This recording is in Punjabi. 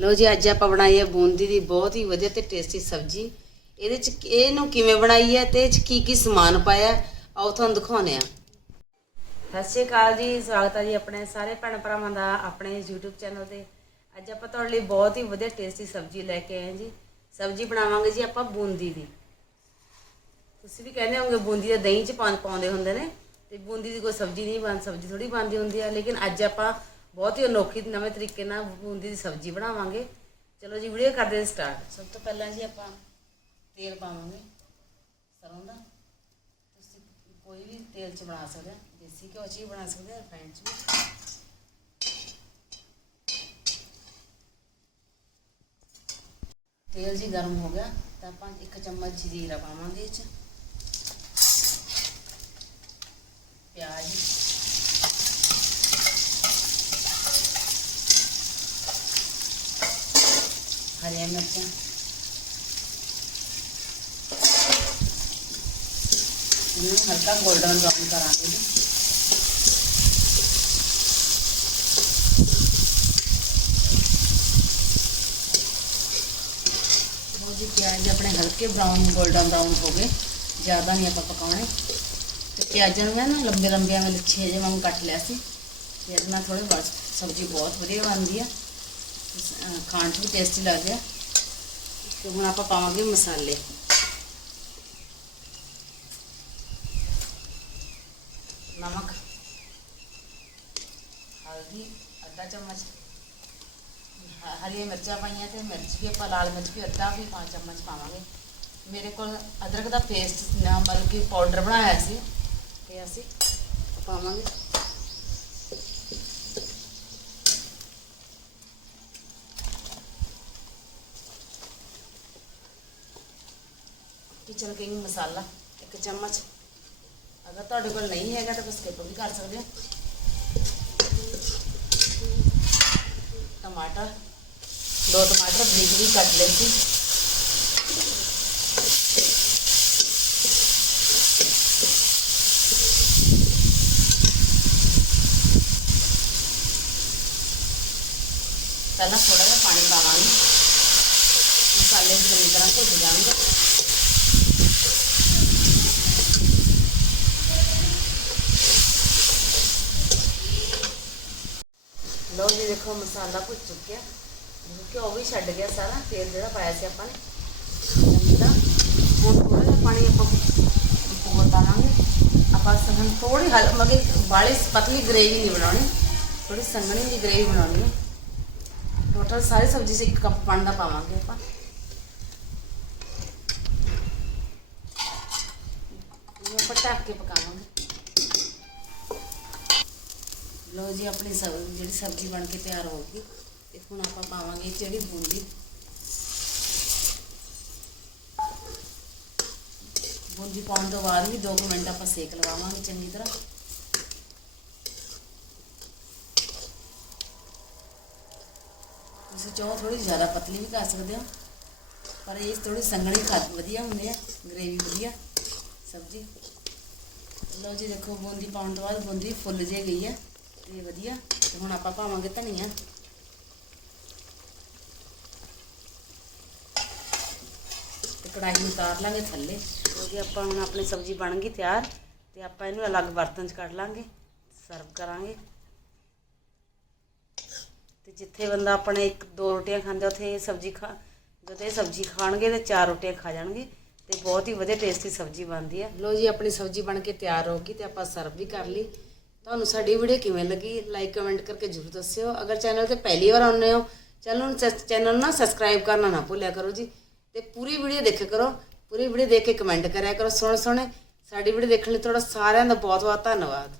ਲਓ ਜੀ, ਅੱਜ ਆਪਾਂ ਬਣਾਈ ਹੈ ਬੂੰਦੀ ਦੀ ਬਹੁਤ ਹੀ ਵਧੀਆ ਤੇ ਟੇਸਟੀ ਸਬਜ਼ੀ। ਇਹਦੇ ਚ ਇਹਨੂੰ ਕਿਵੇਂ ਬਣਾਈ ਹੈ ਤੇ ਇਹ ਚ ਕੀ ਕੀ ਸਮਾਨ ਪਾਇਆ ਆਓ ਤੁਹਾਨੂੰ ਦਿਖਾਉਂਦੇ ਆ ਸਤਿ ਸ਼੍ਰੀ ਅਕਾਲ ਜੀ, ਸਵਾਗਤ ਹੈ ਜੀ ਆਪਣੇ ਸਾਰੇ ਭੈਣ ਭਰਾਵਾਂ ਦਾ ਆਪਣੇ YouTube ਚੈਨਲ ਤੇ। ਅੱਜ ਆਪਾਂ ਤੁਹਾਡੇ ਲਈ ਬਹੁਤ ਹੀ ਵਧੀਆ ਟੇਸਟੀ ਸਬਜ਼ੀ ਲੈ ਕੇ ਆਏ ਹਾਂ ਜੀ। ਸਬਜ਼ੀ ਬਣਾਵਾਂਗੇ ਜੀ ਆਪਾਂ ਬੂੰਦੀ ਦੀ। ਤੁਸੀਂ ਵੀ ਕਹਿੰਦੇ ਹੋਗੇ ਬੂੰਦੀ ਦਾ ਦਹੀਂ ਚ ਪਾਉਂਦੇ ਹੁੰਦੇ ਨੇ, ਤੇ ਬੂੰਦੀ ਦੀ ਕੋਈ ਸਬਜ਼ੀ ਨਹੀਂ ਬਣ ਸਬਜ਼ੀ ਥੋੜੀ ਬਣਦੀ ਹੁੰਦੀ ਆ, ਲੇਕਿਨ ਅੱਜ ਆਪਾਂ ਬਹੁਤ ਹੀ ਅਨੋਖੀ ਨਵੇਂ ਤਰੀਕੇ ਨਾਲ ਬੂੰਦੀ ਦੀ ਸਬਜ਼ੀ ਬਣਾਵਾਂਗੇ। ਚਲੋ ਜੀ ਵੀਡੀਓ ਕਰਦੇ ਹਾਂ ਸਟਾਰਟ ਸਭ ਤੋਂ ਪਹਿਲਾਂ ਜੀ ਆਪਾਂ ਤੇਲ ਪਾਵਾਂਗੇ। ਸਰੋਂ ਦਾ। ਤੁਸੀਂ ਕੋਈ ਵੀ ਤੇਲ ਚ ਬਣਾ ਸਕਦੇ ਹੋ। ਦੇਸੀ ਘਿਓ ਚ ਵੀ ਬਣਾ ਸਕਦੇ ਹੋ ਰਿਫਾਈਨਡ ਚ ਵੀ। ਤੇਲ ਜੀ ਗਰਮ ਹੋ ਗਿਆ, ਤਾਂ ਆਪਾਂ ਇੱਕ ਚਮਚ ਜੀਰਾ ਪਾਵਾਂਗੇ ਇਹ ਚ। ਪਿਆਜ਼ ਹਰੀਆਂ ਮਿਰਚਾਂ ਇਹਨੂੰ ਹਲਕਾ 골ਡਨ ਬਰਾਊਨ ਕਰਾਂਗੇ ਜੀ ਬਹੁਤ ਜੀ ਪਿਆਜ਼ ਆਪਣੇ ਹਲਕੇ ਬਰਾਊਨ 골ਡਨ ਬਰਾਊਨ ਹੋ ਗਏ ਜ਼ਿਆਦਾ ਨਹੀਂ ਆਪਾਂ ਪਕਾਉਣੇ ਤੇ ਪਿਆਜ਼ਾਂ ਨੂੰ ਮੈਂ ਨਾ ਲੰਬੇ ਲੰਬੇ ਐਵੇਂ ਲੱਛੇ ਜਿਹੇ ਵਾਂਗ ਕੱਟ ਲਿਆ ਸੀ ਤੇ ਇਹਦੇ ਨਾਲ ਥੋੜੀ ਬਸ ਖਾਣ 'ਚ ਵੀ ਟੇਸਟੀ ਲੱਗਦੀ ਆ। ਤੇ ਹੁਣ ਆਪਾਂ ਪਾਵਾਂਗੇ ਮਸਾਲੇ। ਨਮਕ, ਹਲਦੀ, ਅੱਧਾ ਚਮਚ। ਹਰੀਆਂ ਮਿਰਚਾਂ ਪਾਈਆਂ ਤੇ ਮਿਰਚ ਵੀ ਆਪਾਂ, ਲਾਲ ਮਿਰਚ ਵੀ, ਅੱਧਾ ਵੀ ਪੰਜ ਚਮਚ ਪਾਵਾਂਗੇ। ਮੇਰੇ ਕੋਲ ਅਦਰਕ ਦਾ ਪੇਸਟ ਨਾ, ਮਤਲਬ ਕਿ ਪਾਊਡਰ ਬਣਾਇਆ ਸੀ। ਤੇ ਅਸੀਂ ਪਾਵਾਂਗੇ। ਕਿਚਨ ਕਿੰਗ ਮਸਾਲਾ, ਇੱਕ ਚਮਚ। ਅਗਰ ਤੁਹਾਡੇ ਕੋਲ ਨਹੀਂ ਹੈਗਾ ਤਾਂ ਤੁਸੀਂ ਸਕਿਪ ਵੀ ਕਰ ਸਕਦੇ ਹੋ। ਟਮਾਟਰ, ਦੋ ਟਮਾਟਰ ਬਰੀਕ ਬਰੀਕ ਕੱਟ ਲਏ ਸੀ। ਪਹਿਲਾਂ ਥੋੜਾ ਜਿਹਾ ਪਾਣੀ ਪਾਵਾਂਗੇ। ਮਸਾਲੇ ਚੰਗੀ ਤਰ੍ਹਾਂ ਭੁੱਜ ਜਾਣਗੇ ਲਓ ਜੀ ਦੇਖੋ ਮਸਾਲਾ ਭੁੱਜ ਚੁੱਕਿਆ। ਘਿਓ ਵੀ ਛੱਡ ਗਿਆ ਸਾਰਾ, ਤੇਲ ਜਿਹੜਾ ਪਾਇਆ ਸੀ ਆਪਾਂ ਨੇ। ਚੰਗੀ ਤਰ੍ਹਾਂ ਹੁਣ ਥੋੜਾ ਜਿਹਾ ਪਾਣੀ ਆਪਾਂ ਹੋਰ ਪਾਵਾਂਗੇ। ਆਪਾਂ ਸਹਨ ਥੋੜੀ ਹਲ ਮਗੇ ਬਾਲੀ ਪਤਲੀ ਗ੍ਰੇਵੀ ਨਹੀਂ ਬਣਾਉਣੀ। ਥੋੜੀ ਸੰਘਣੀ ਜਿਹੀ ਗ੍ਰੇਵੀ ਬਣਾਉਣੀ ਹੈ ਟੋਟਲ ਸਾਰੀ ਸਬਜ਼ੀ 'ਚ ਇੱਕ ਕੱਪ ਪਾਣੀ ਦਾ ਪਾਵਾਂਗੇ ਆਪਾਂ। ਇਹਨੂੰ ਆਪਾਂ ਢੱਕ ਕੇ ਪਕਾਵਾਂਗੇ। ਲਓ ਜੀ, ਆਪਣੀ ਸਬ ਜਿਹੜੀ ਸਬਜ਼ੀ ਬਣ ਕੇ ਤਿਆਰ ਹੋ ਗਈ। ਤੇ ਹੁਣ ਆਪਾਂ ਪਾਵਾਂਗੇ ਜਿਹੜੀ ਬੂੰਦੀ। ਬੂੰਦੀ ਪਾਉਣ ਤੋਂ ਬਾਅਦ ਵੀ 2 ਮਿੰਟ ਆਪਾਂ ਸੇਕ ਲਵਾਵਾਂਗੇ ਚੰਗੀ ਤਰ੍ਹਾਂ। ਤੁਸੀਂ ਚਾਹੋ ਥੋੜੀ ਜ਼ਿਆਦਾ ਪਤਲੀ ਵੀ ਕਰ ਸਕਦੇ ਹੋ, ਪਰ ਇਹ ਥੋੜੀ ਸੰਘਣੀ ਖਾ ਵਧੀਆ ਹੁੰਦੇ ਆ ਗ੍ਰੇਵੀ ਵਧੀਆ ਸਬਜ਼ੀ। ਲਓ ਜੀ, ਦੇਖੋ ਬੂੰਦੀ ਪਾਉਣ ਤੋਂ ਬਾਅਦ ਬੂੰਦੀ ਫੁੱਲ ਜੇ ਗਈ ਹੈ ਤੇ ਵਧੀਆ, ਤੇ ਹੁਣ ਆਪਾਂ ਪਾਵਾਂਗੇ ਧਨੀਆ। ਤੇ ਕੜਾਹੀ ਨੂੰ ਉਤਾਰ ਲਾਂਗੇ ਥੱਲੇ। ਲਓ ਜੀ ਆਪਾਂ ਹੁਣ ਆਪਣੀ ਸਬਜ਼ੀ ਬਣ ਗਈ ਤਿਆਰ, ਤੇ ਆਪਾਂ ਇਹਨੂੰ ਅਲੱਗ ਬਰਤਨ 'ਚ ਕੱਢ ਲਾਂਗੇ, ਸਰਵ ਕਰਾਂਗੇ। ਤੇ ਜਿੱਥੇ ਬੰਦਾ ਆਪਣੇ ਇੱਕ ਦੋ ਰੋਟੀਆਂ ਖਾਂਦਾ, ਉੱਥੇ ਇਹ ਸਬਜ਼ੀ ਖਾ, ਜਦੋਂ ਇਹ ਸਬਜ਼ੀ ਖਾਣਗੇ ਤੇ ਚਾਰ ਰੋਟੀਆਂ ਖਾ ਜਾਣਗੇ, ਤੇ ਬਹੁਤ ਹੀ ਵਧੀਆ ਟੇਸਟੀ ਸਬਜ਼ੀ ਬਣਦੀ ਹੈ ਲੋ ਜੀ, ਆਪਣੀ ਸਬਜ਼ੀ ਬਣ ਕੇ ਤਿਆਰ ਹੋ ਗਈ, ਤੇ ਆਪਾਂ ਸਰਵ ਵੀ ਕਰ ਲਈ। ਤੁਹਾਨੂੰ ਸਾਡੀ ਵੀਡੀਓ ਕਿਵੇਂ ਲੱਗੀ? ਲਾਈਕ ਕਮੈਂਟ ਕਰਕੇ ਜ਼ਰੂਰ ਦੱਸਿਓ। ਅਗਰ ਚੈਨਲ ਤੇ ਪਹਿਲੀ ਵਾਰ ਆਉਂਦੇ ਹੋ, ਚੈਨਲ ਨੂੰ ਚੈਨਲ ਨੂੰ ਨਾ ਸਬਸਕ੍ਰਾਈਬ ਕਰਨਾ ਨਾ ਭੁੱਲਿਆ ਕਰੋ ਜੀ। ਤੇ ਪੂਰੀ ਵੀਡੀਓ ਦੇਖਿਆ ਕਰੋ। ਪੂਰੀ ਵੀਡੀਓ ਦੇਖ ਕੇ ਕਮੈਂਟ ਕਰਿਆ ਕਰੋ ਸੋਹਣੇ ਸੋਹਣੇ ਸਾਡੀ ਵੀਡੀਓ ਦੇਖਣ ਲਈ ਤੁਹਾਡਾ ਸਾਰਿਆਂ ਦਾ ਬਹੁਤ ਬਹੁਤ ਧੰਨਵਾਦ।